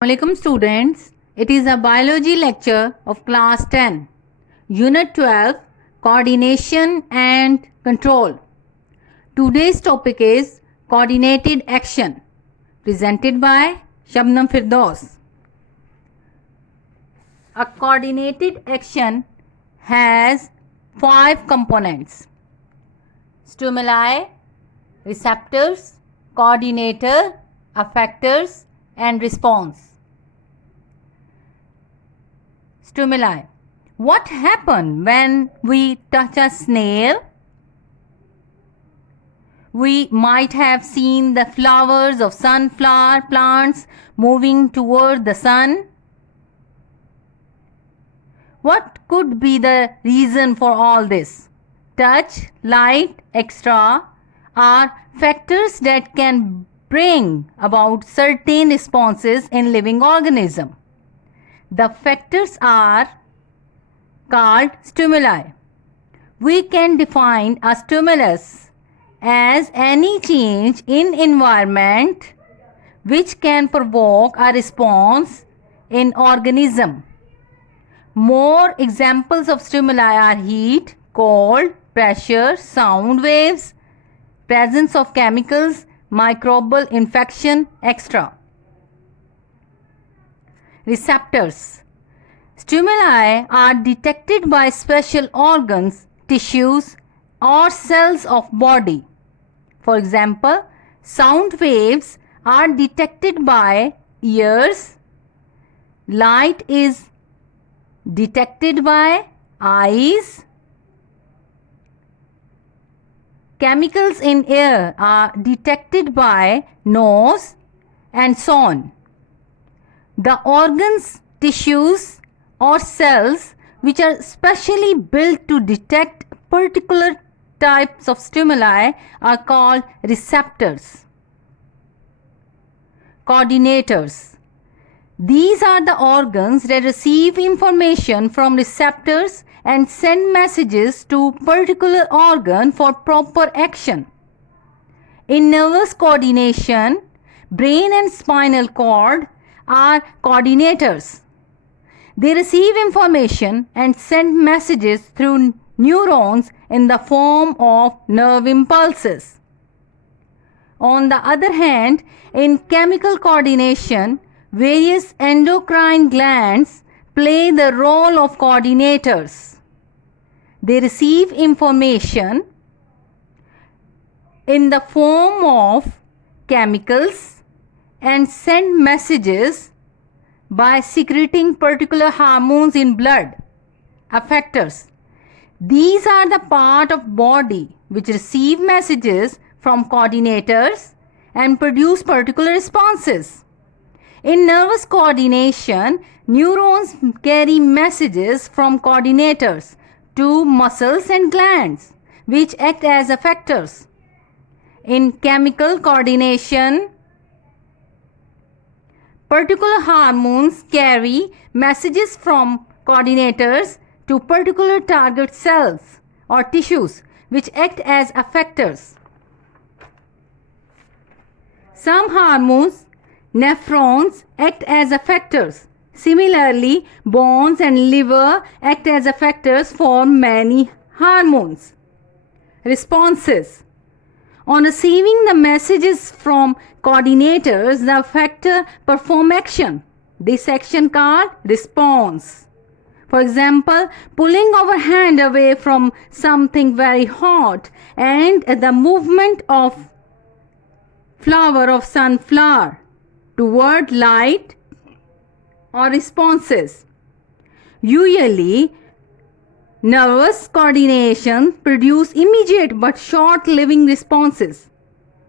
Assalamualaikum students, it is a biology lecture of class 10, unit 12, coordination and control. Today's topic is coordinated action, presented by Shabnam Firdaus. A coordinated action has 5 components: stimuli, receptors, coordinator, effectors and response. Stimuli. What happens when we touch a snail? We might have seen the flowers of sunflower plants moving toward the sun. What could be the reason for all this? Touch, light, etc. are factors that can bring about certain responses in living organism. The factors are called stimuli. We can define a stimulus as any change in environment which can provoke a response in organism. More examples of stimuli are heat, cold, pressure, sound waves, presence of chemicals, microbial infection, etc. Receptors. Stimuli are detected by special organs, tissues or cells of body. For example, sound waves are detected by ears. Light is detected by eyes. Chemicals in air are detected by nose and so on. The organs, tissues or cells which are specially built to detect particular types of stimuli are called receptors. Coordinators. These are the organs that receive information from receptors and send messages to particular organ for proper action. In nervous coordination, brain and spinal cord are coordinators. They receive information and send messages through neurons in the form of nerve impulses. On the other hand, in chemical coordination, various endocrine glands play the role of coordinators. They receive information in the form of chemicals and send messages by secreting particular hormones in blood. Effectors. These are the part of body which receive messages from coordinators and produce particular responses. In nervous coordination, neurons carry messages from coordinators to muscles and glands which act as effectors. In chemical coordination, particular hormones carry messages from coordinators to particular target cells or tissues which act as effectors. Some hormones, nephrons, act as effectors. Similarly, bones and liver act as effectors for many hormones. Responses. On receiving the messages from coordinators, the effector perform action. This action called response. For example, pulling our hand away from something very hot and the movement of flower of sunflower toward light or responses. Usually, nervous coordination produce immediate but short-living responses,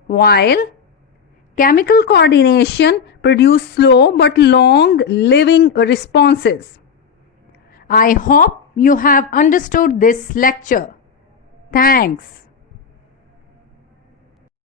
while chemical coordination produce slow but long-living responses. I hope you have understood this lecture. Thanks.